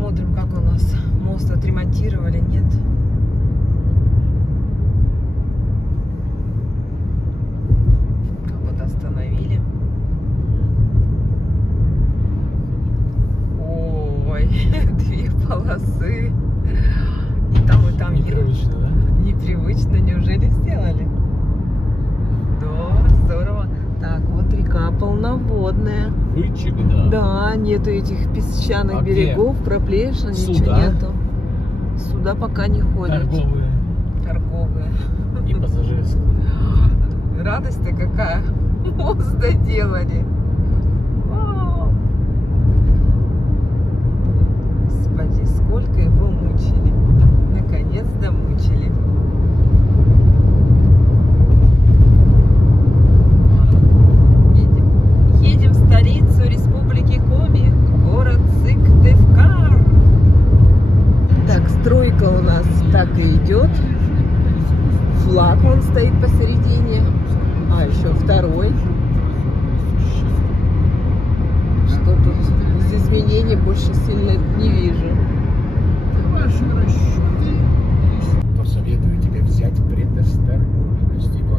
Посмотрим, как у нас мост отремонтировали, нет. Кого-то остановили. Ой, две полосы. И там непривычно, да? Непривычно, неужели сделали? Да, здорово. Так, вот река полноводная. Рычаг, да. Да, нету этих песчаных берегов, проплешин, ничего нету. Суда пока не ходят. Торговые. И пассажирские. Радость-то какая. Мост доделали. Господи, сколько его мучили. Наконец домучили. Едем в столицу Республики Коми, город Сыктывкар. Так, стройка у нас так и идет. Флаг он стоит посередине. А, еще второй. Что тут из изменений больше сильно не вижу. Ваши расчеты. Посоветую тебе взять предосторожность, ибо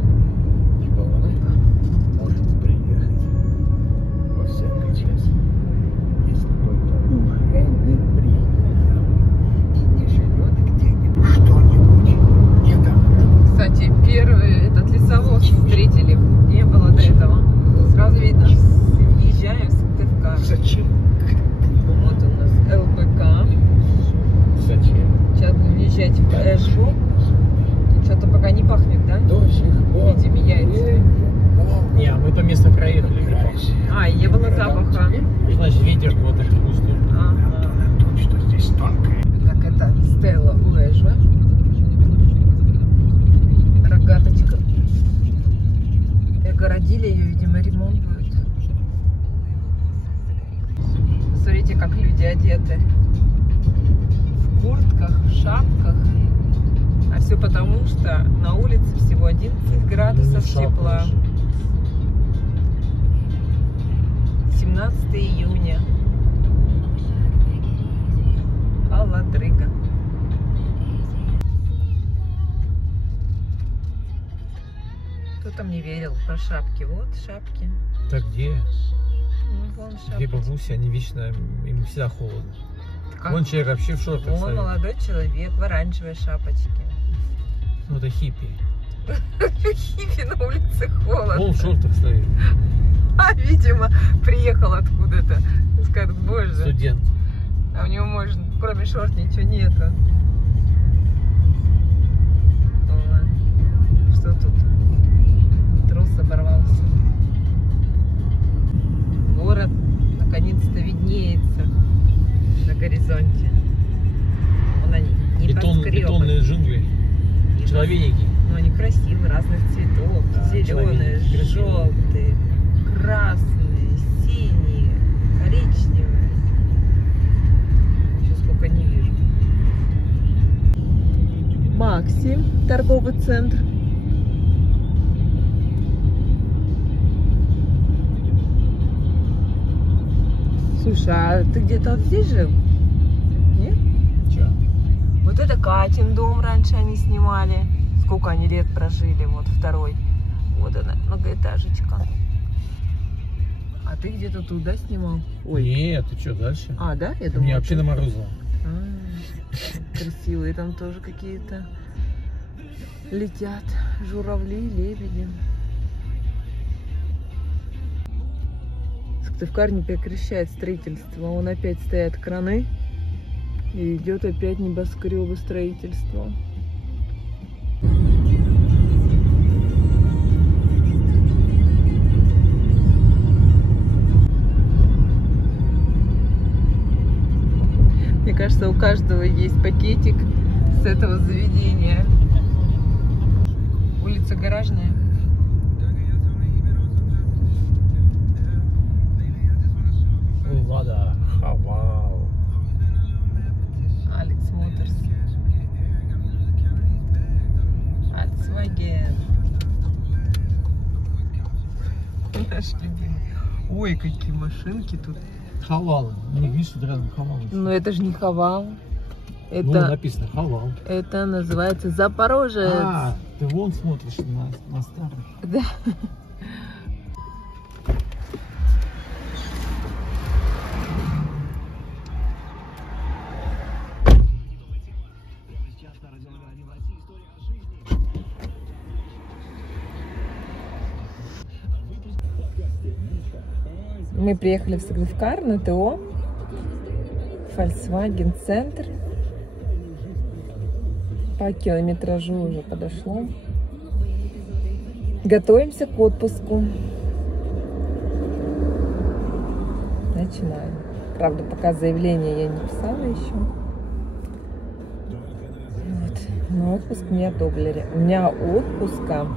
он может приехать во всякий час, если только уже не приехал и не живет где-нибудь что-нибудь не там. Кстати, первый этот лесовоз встретили. Не было до этого. Сразу видно. Въезжаем в Сыктывкар. Зачем? Вот у нас ЛБК. Зачем? Сейчас будем въезжать в Эшбу. Что-то пока не пахнет, да? До сих пор. Видимо, яйца. Не, а мы то место проехали. А, и не было запаха. Значит, ветер вот в другую сторону. Ага. Антон, что здесь тонкое. Так, это Стелла Уэжва. Рогаточка. И огородили ее, видимо, ремонт будет. Смотрите, как люди одеты. В куртках, в шапках. А все потому, что на улице всего 11 градусов тепла. 17 июня. Холодрыга. Кто-то мне верил про шапки. Вот шапки. Так где? Ну, вон Где шапки. бабуси, они вечно, им всегда холодно. Как? Вон человек вообще в шортах Вон стоит. молодой человек в оранжевой шапочке. Ну это хиппи. Хиппи, на улице холодно. Вон в шортах стоит. А, видимо, приехал откуда-то. Скажет, боже. Студент. А у него, может, кроме шорт ничего нету. Ой, что тут? Трос оборвался. Город наконец-то виднеется на горизонте. Вон они, небоскребы. Бетонные джунгли. Человеники. Ну, они красивые, разных цветов. Да, Зеленые, человеники красивые. желтые, красные, синие, коричневые. Еще сколько не вижу. Макси, торговый центр. Слушай, а ты где-то вот здесь жил? Нет? Че? Вот это Катин дом раньше они снимали. Сколько они лет прожили, вот второй. Вот она, многоэтажечка. А ты где-то туда снимал? Ой. Нет, ты что, дальше? А, да? Я Мне думала, вообще ты- на Морозово. Красивые там тоже какие-то летят. Журавли, лебеди. Сыктывкар не прекращает строительство. Вон опять стоят краны. И идет опять небоскребы строительства. Мне кажется, у каждого есть пакетик с этого заведения. Улица Гаражная. Лада, Хавал. Алекс Моторс. Volkswagen. Наш любимый. Ой, какие машинки тут. Хавал. У них, видишь, тут рядом Хавал. Но это же не Хавал. Ну, Это, написано Хавал. это называется Запорожец. А, ты вон смотришь на старый. Да. Мы приехали в Сыктывкар на ТО. Volkswagen Центр. По километражу уже подошло. Готовимся к отпуску. Начинаем. Правда, пока заявление я не писала еще. Вот. Но отпуск мне одобрили. У меня отпуска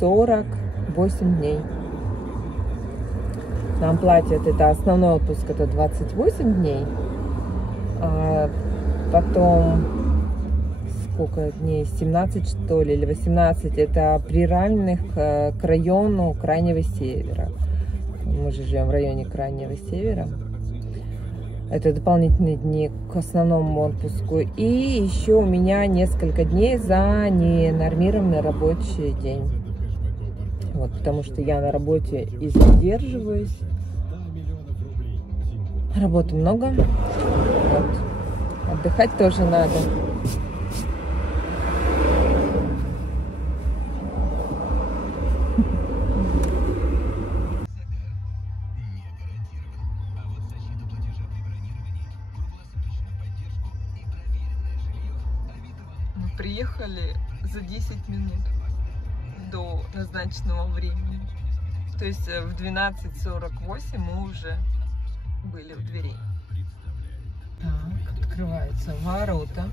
48 дней. Нам платят, это основной отпуск, это 28 дней. А потом, сколько дней, 17 что ли, или 18, это приравненных к району Крайнего Севера. Мы же живем в районе Крайнего Севера. Это дополнительные дни к основному отпуску. И еще у меня несколько дней за ненормированный рабочий день. Вот, потому что я на работе и задерживаюсь. Работы много. Вот. Отдыхать тоже надо. Мы приехали за 10 минут до назначенного времени. То есть в 12:48 мы уже были в двери. Так, открываются ворота.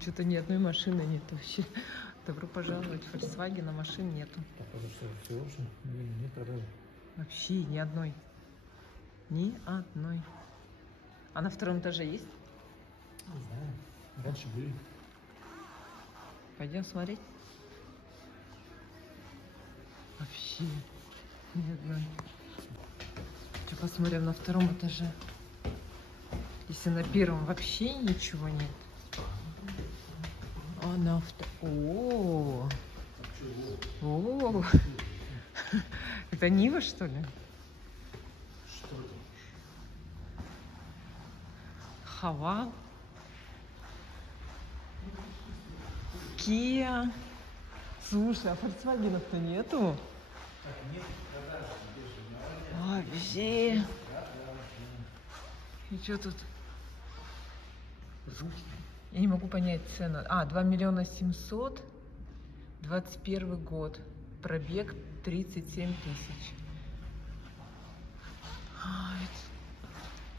Что-то ни одной машины нет вообще. Добро пожаловать. Volkswagen, машин нету. Вообще ни одной. Ни одной. А на втором этаже есть? Не знаю. Раньше были. Пойдем смотреть. Вообще ни одной. Что, посмотрим на втором этаже. Если на первом вообще ничего нет. А на втором... О, это Нива, что ли? Что это? Хавал. Kia. Слушай, а Volkswagen-то нету? Вообще. И что тут? Я не могу понять цену. А, 2 700 000. 21 год. Пробег 37 000.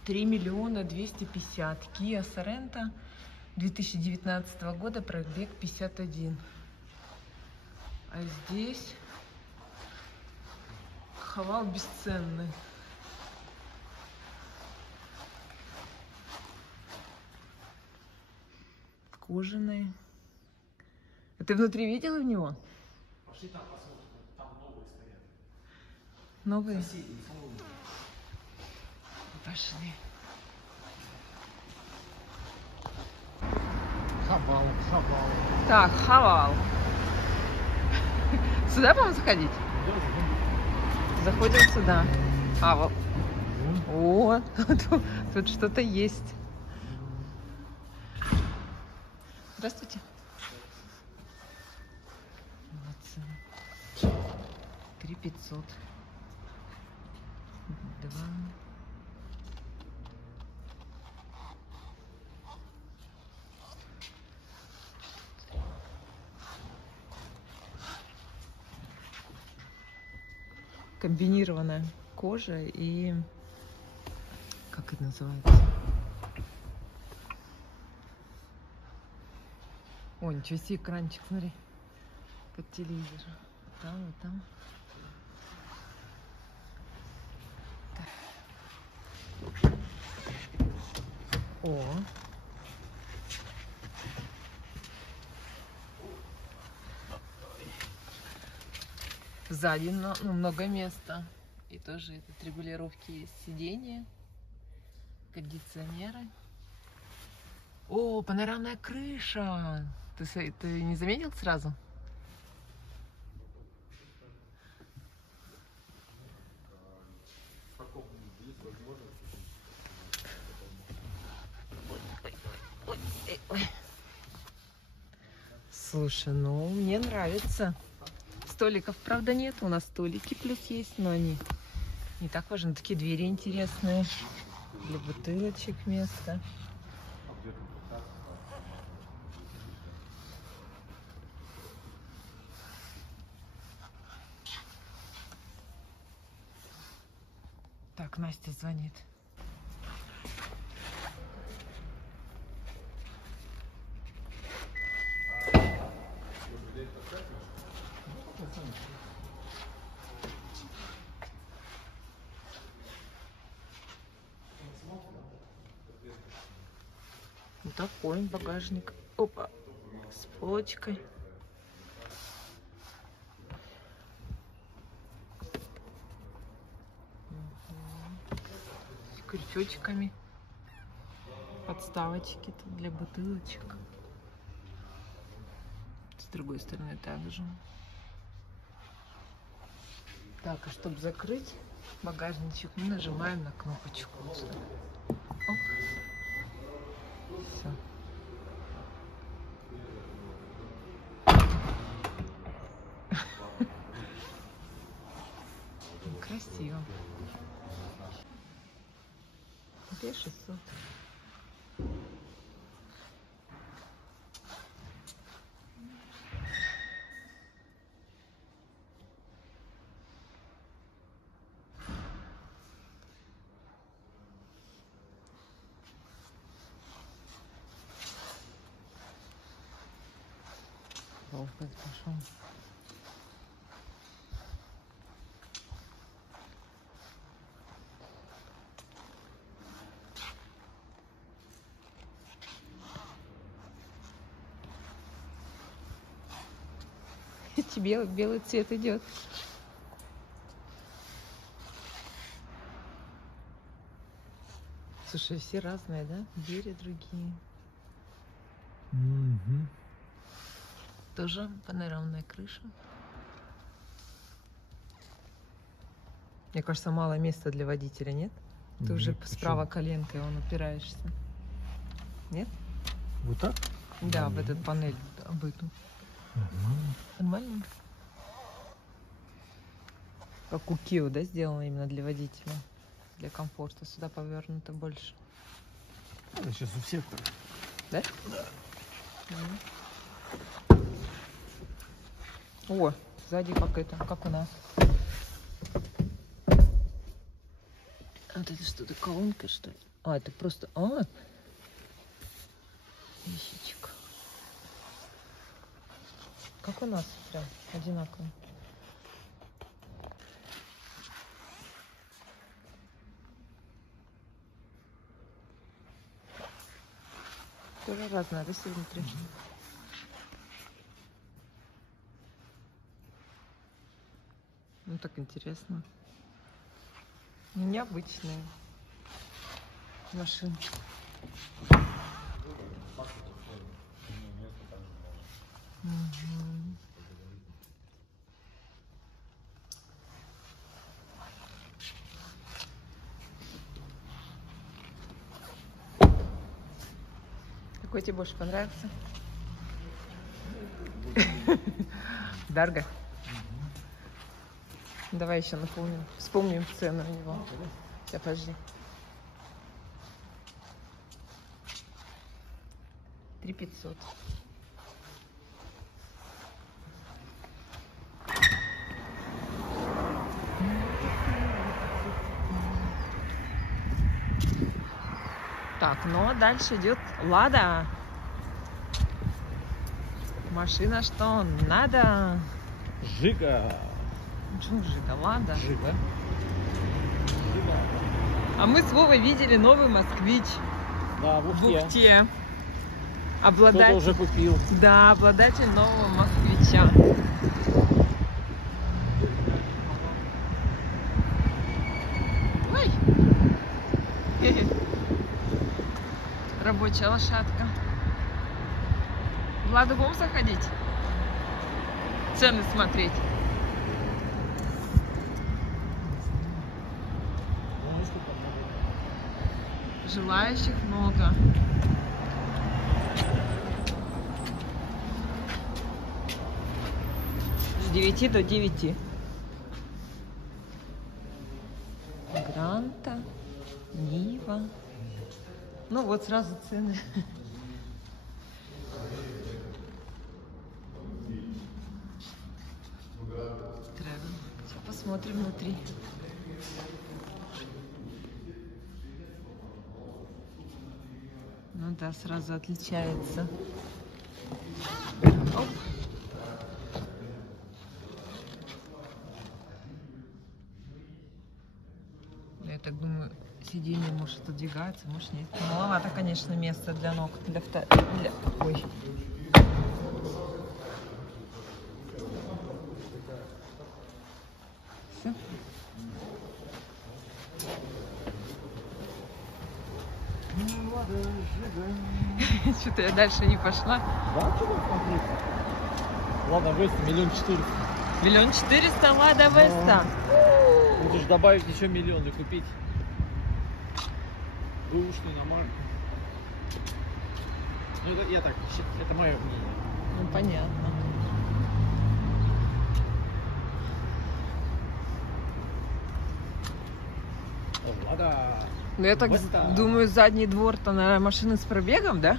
3 250 000. Kia Sorento 2019 года. Пробег 51. А здесь Хавал бесценный. Кожаный. А ты внутри видела в него? Пошли там посмотрим. Там новые стоят. Новые? Соседи, салоны. Пошли. Хавал, Хавал. Так, Хавал. Сюда будем заходить? Заходим сюда. Хавал. О, тут что-то есть. Здравствуйте. Вот цена. 3 500. 2. комбинированная кожа и... Как это называется? О, ничего себе, экранчик, смотри. Как телевизор. Там, вот там. Так. О. Сзади много места. И тоже тут регулировки есть сиденья, кондиционеры. О, панорамная крыша! Ты не заметил сразу? Ой. Слушай, ну мне нравится. Столиков, правда, нет. У нас столики плюс есть, но они не так важны. Такие двери интересные. Для бутылочек место. Так, Настя звонит. Вот такой багажник. Опа, с полочкой. С крючочками. Подставочки тут для бутылочек. С другой стороны также. Так, а чтобы закрыть багажничек, мы нажимаем на кнопочку. Оп. Все. Красиво. 2600. Опыт пошел. Тебе белый цвет идет. Слушай, все разные, да? Двери другие. Тоже панорамная крыша. Мне кажется, мало места для водителя, нет? Ты уже справа коленкой он упираешься. Нет? Вот так? Да, в этот панель, об эту. Нормально? Как у Кио, да, сделано именно для водителя. Для комфорта. Сюда повернуто больше. Это сейчас у всех так. Да? Да. О, сзади как это, как у нас. Вот это что-то колонка, что ли? А, это просто... Ящичек. Как у нас прям одинаково. Тоже разное, да, все внутри? Ну, так интересно. Необычные машинки. Какой тебе больше понравился? Дарго? Давай еще напомним. Вспомним цену у него. Сейчас, подожди. 3500. Так, ну а дальше идет Лада. Машина что надо. Жига. Что Жига? Лада. Жига. А мы с Вовой видели новый москвич Да, в в Ухте. Ухте. Кто-то Обладатель, уже купил. да, обладатель нового москвича. Ой. Рабочая лошадка. В Ладу будем заходить? Цены смотреть. Желающих много. С 9 до 9. Гранта, Нива. Ну вот сразу цены. Тревел. Сейчас посмотрим внутри. Ну да, сразу отличается. Оп. Я так думаю, сиденье может отдвигаться, может нет. Маловато, конечно, места для ног. Ой. Все. Что-то я дальше не пошла. Да, что там смотреть? Ладно, Веста, 1 400 000. 1 400 000 Лада Веста. Будешь добавить еще миллион и купить бэушную иномарку. Ну, это, я так, это мое мнение. Ну, понятно. Лада. Ну, я так Веста. думаю, задний двор-то, наверное, машины с пробегом, да?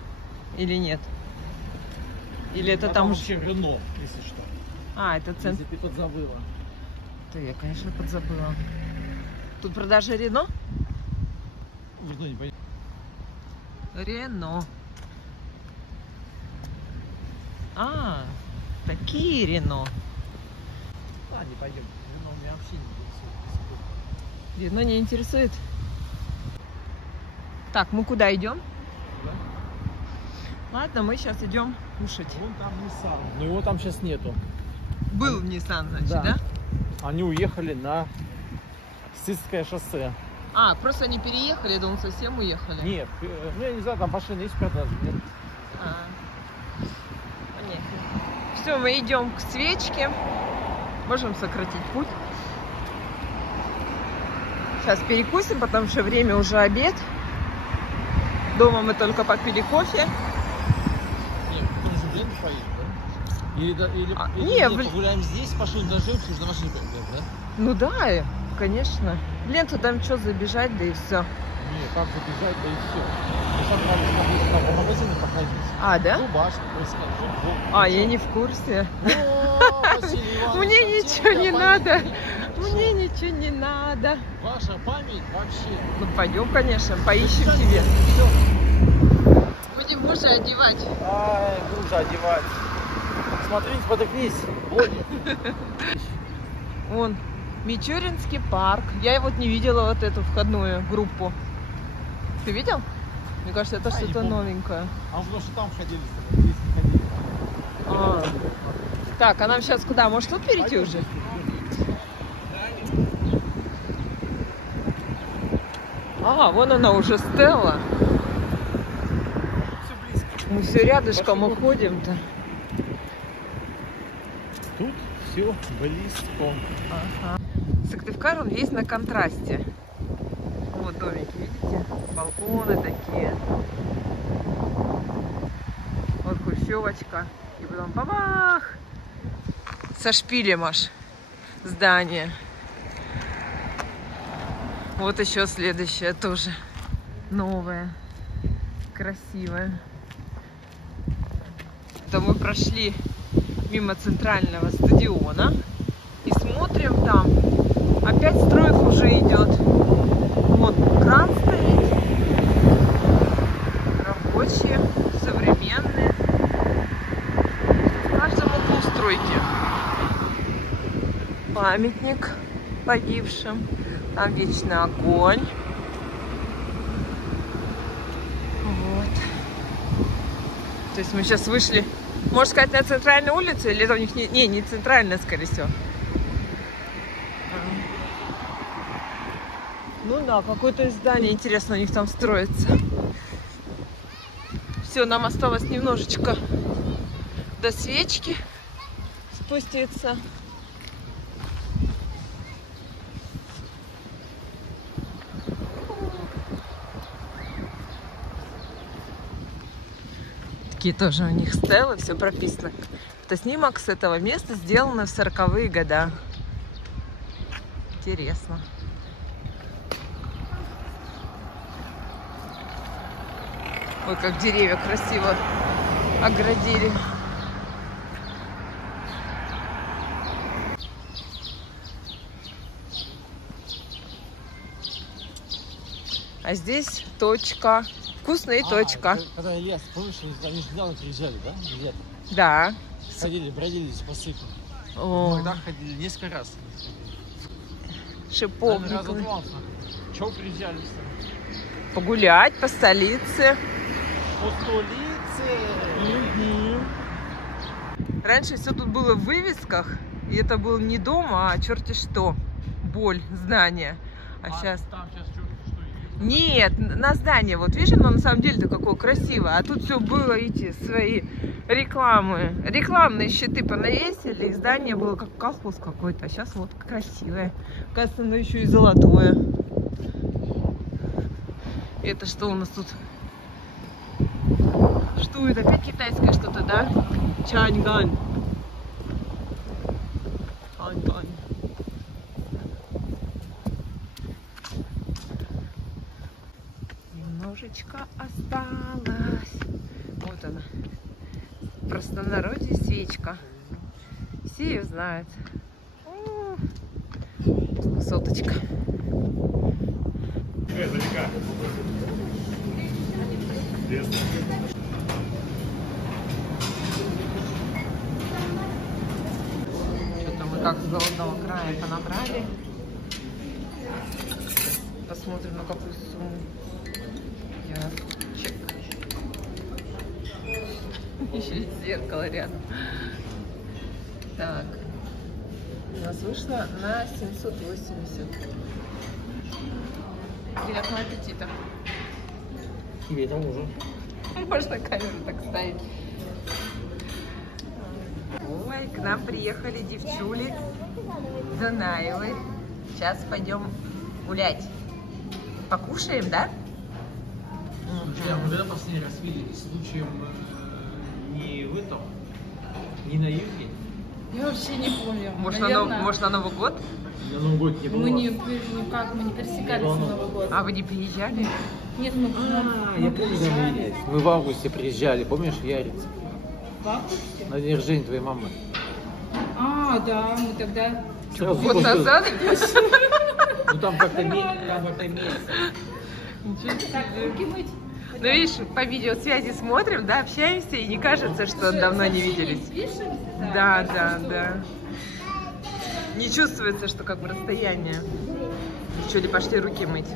Или нет? Или это там уже... вообще Рено, если что. А, это центр. Если ты подзабыла. То я, конечно, подзабыла. Тут продажа Рено? Рено не понятно. Рено. А, такие Рено. А, не пойдем. Рено меня вообще не интересует. Рено не интересует? Так, мы куда идем? Да? Ладно, мы сейчас идем кушать. Вон там Nissan. Но его там сейчас нету. Был Nissan, значит, Да. да? Они уехали на Сысское шоссе. А, просто они переехали, я думал, совсем уехали. Нет, ну я не знаю, там машины есть в продаже, нет? А, понятно. Все, мы идем к свечке. Можем сократить путь. Сейчас перекусим, потому что время уже обед. Дома мы только попили кофе. Нет, потом же в Ленту поедем, да? Или не, нет, погуляем здесь, пошли дождемся, уже на машине поедем, да? Ну да, конечно. В Ленту там что забежать, да и все. Нет, как забежать, да и все. Мы сейчас надо по магазину походить. А, да? Зубашку поискать, футбол. А, я не в курсе. О, Василий Иванович, Мне совсем ничего не я надо. память. Мне ничего не надо. Ваша память вообще. Ну пойдем, конечно, поищем тебе. Всё. Будем мужа одевать. Ай, мужа одевать. Смотри, подогнись. Вон, Мичуринский парк. Я вот не видела вот эту входную группу. Ты видел? Мне кажется, это А, не что-то помню. новенькое. А потому что там ходили, здесь ходили. А. Так, а нам сейчас куда? Может тут перейти уже? А, вон она уже Стелла. Все близко. Мы все рядышком уходим-то. Тут все близко. Ага. Сыктывкар, он весь на контрасте. Вот домики, видите? Балконы такие. Вот хрущевочка. И потом бабах! Со шпилем аж здание. Вот еще следующее тоже. Новое. Красивое. Это мы прошли мимо центрального стадиона. И смотрим там. Опять стройка уже идет. Вот кран стоит. памятник погибшим. Там вечный огонь. Вот. То есть мы сейчас вышли, можно сказать, на центральную улицу, или это у них не центральная, скорее всего. Ну да, какое-то здание, интересно, у них там строится. Все, нам осталось немножечко до свечки спуститься. Такие тоже у них стелы, все прописано. Это снимок с этого места, сделано в 40-е годы. Интересно. Ой, как деревья красиво оградили. А здесь точка. Вкусная точка. Когда лес, помнишь, они же недавно приезжали, да? Где-то? Да. Ходили, бродили по сыпу. О. Тогда ходили несколько раз. Шиповник. Раза два. Чего приезжали? Погулять по столице. По столице. Раньше все тут было в вывесках. И это был не дом, а черти что. Боль, здание. А сейчас... Там сейчас черти что есть? Нет, на здание. Вот видишь, оно на самом деле-то какое красивое. А тут все было эти свои рекламы. Рекламные щиты понавесили. И здание было как колхоз какой-то. А сейчас вот красивое. Кажется, оно еще и золотое. Это что у нас тут? Что это? Опять китайское что-то, да? Чаньгань. Чаньгань. Немножечко осталось. Вот она. В простонародье свечка. Все ее знают. О, высоточка. Что-то мы как с голодного края понабрали. Посмотрим, на какую сумму. Чек. Еще и зеркало рядом. Так. У нас вышло на 780. Приятного аппетита. Тебе тоже. Можно камеру так ставить. Ой, к нам приехали девчули Данаевы. Сейчас пойдем гулять. Покушаем, да? Мы когда последний раз виделись, случаем не в этом, не на юге. Я вообще не помню. Может, наверное, может на Новый год? На Новый год не было. мы не пересекались на Новый год. А вы не приезжали? Нет, мы Я помню, когда мы виделись. Мы в августе приезжали, помнишь, в Яриц? в августе. На день рождения твоей мамы. А, да, мы тогда... Сразу Год после- назад? Ну там как-то месяц. Так, руки мыть. Ну, видишь, по видеосвязи смотрим, да, общаемся, и не кажется, что давно не виделись. Пишемся, Да, да, да. Не чувствуется, что как бы расстояние. Что ли, пошли руки мыть.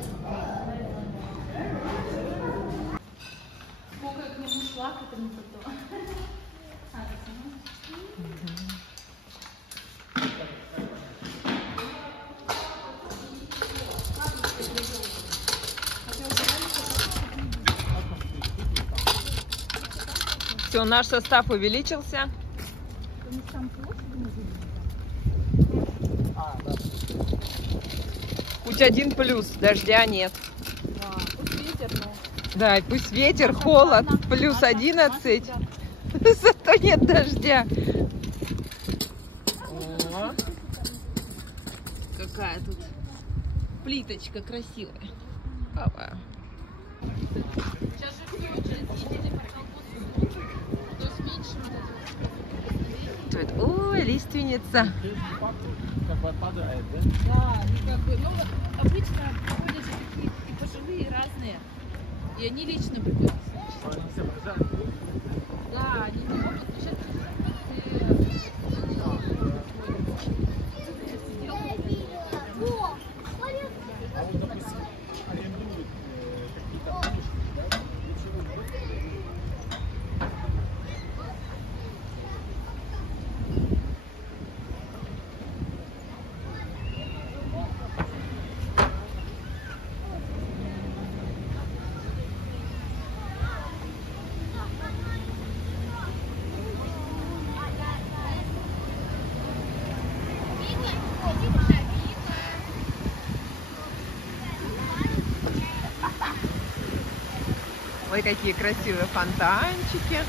Сколько я к нему шла, к этому потом. Все, наш состав увеличился. Путь 1 плюс, дождя нет. Да, и пусть ветер, холод, плюс 11, зато нет дождя. О, какая тут плиточка красивая. Опа. Ой, лиственница. Как бы отпадает, да? Да, ну как бы, ну обычно приходят же такие и пожилые, и разные. И они лично приходят. Да, они не могут, но сейчас какие красивые фонтанчики.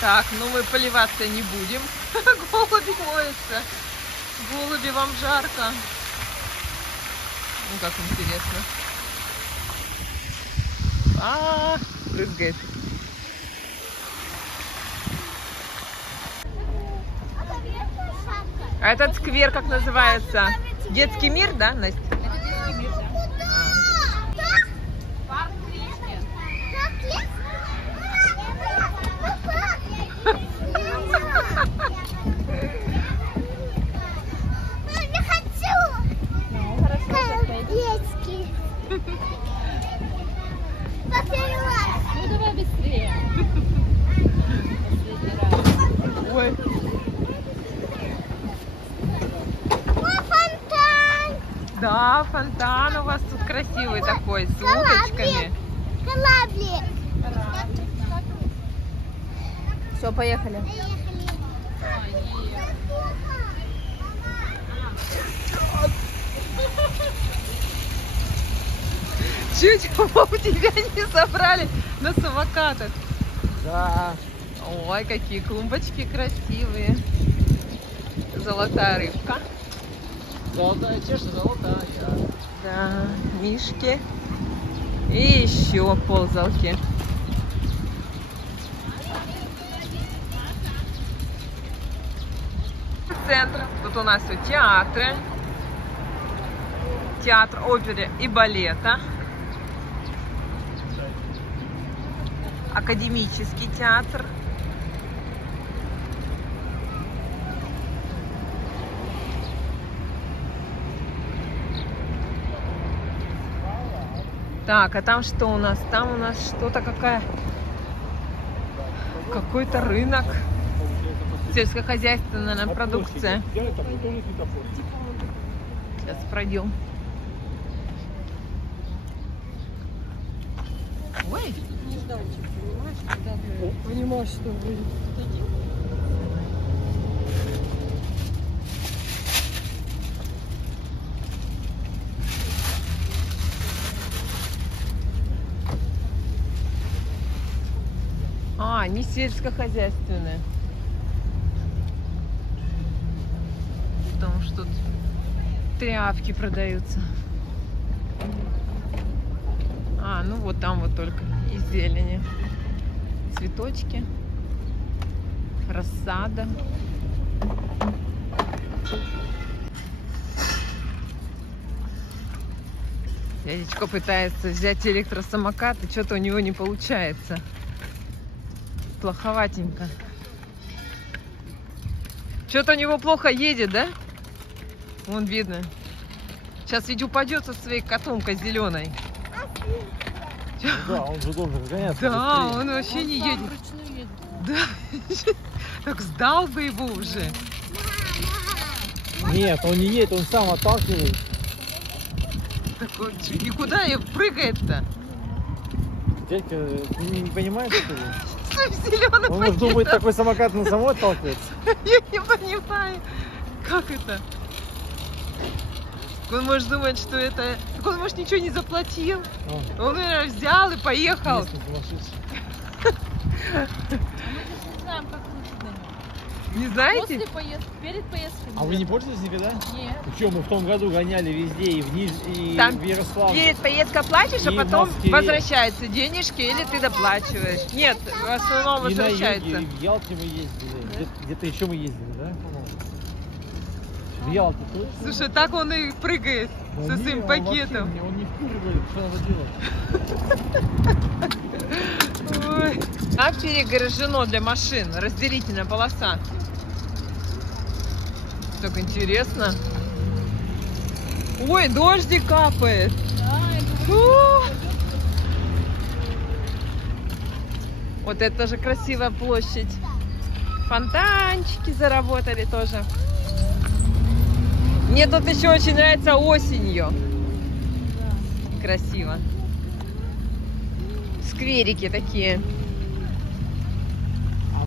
Так, ну мы поливаться не будем. Голуби моются. Голуби, вам жарко. Ну как интересно. Прыгает. А этот сквер как называется? Детский мир, да, Настя? Это детский мир, да. Парк Кришки. Не хочу! Ну, хорошо, Детский. Поперла. ну давай быстрее. Последний раз. Ой. Ой, фонтан. Да, фонтан у вас тут красивый такой, с уточками. Кораблик. Все, поехали. Чуть тебя не собрали на самокатах. Да. Ой, какие клумбочки красивые. Золотая рыбка. Золотая чаша, золотая. Да, мишки. И еще ползалки. Центр. Тут у нас все театры. Театр оперы и балета. Академический театр. Так, а там что у нас? Там у нас что-то какой-то рынок. Сельскохозяйственная продукция. Сейчас пройдем. Ой. Понимаешь, что будет. Не сельскохозяйственные. Потому что тут тряпки продаются. Ну вот там вот только из зелени. Цветочки. Рассада. Дядечка пытается взять электросамокат, и что-то у него не получается. Плоховатенько. Что-то у него плохо едет, да? Вон видно. Сейчас ведь упадет со своей котомкой зеленой. Да, он же должен гоняться. Да, быстрее. он вообще не едет. Вручную едет. Да. Так сдал бы его уже. Нет, он не едет, он сам отталкивает. Так он никуда и прыгает-то. Дядька, ты не понимаешь, что ли? Зеленый Он может думать, такой самокат на само отталкивается. Я не понимаю, как это. Он может думать, что это... Так он, может, ничего не заплатил. Он, наверное, взял и поехал. Местный сумасшедший. Не знаем, как лучше на нем. Не знаете? После поездки, перед поездкой. А вы не пользуетесь никогда? Нет. Ну что, мы в том году гоняли везде, и в и Там в Ярославле. перед поездкой платишь, а И в потом Москве. возвращаются денежки, или ты доплачиваешь. Нет, в основном И на возвращается. юге, и в Ялте мы ездили. Где-то еще мы ездили, да? по-моему? В Ялте точно? Слушай, так он и прыгает Да со не, своим он вообще пакетом. Он не вкуривает, что надо делать. Ой. Так перегорожено для машин, разделительная полоса. Так интересно. Ой, дождик капает. Да, Фу. Вот это же красивая площадь. Фонтанчики заработали тоже. Мне тут еще очень нравится осенью. Красиво. Скверики такие.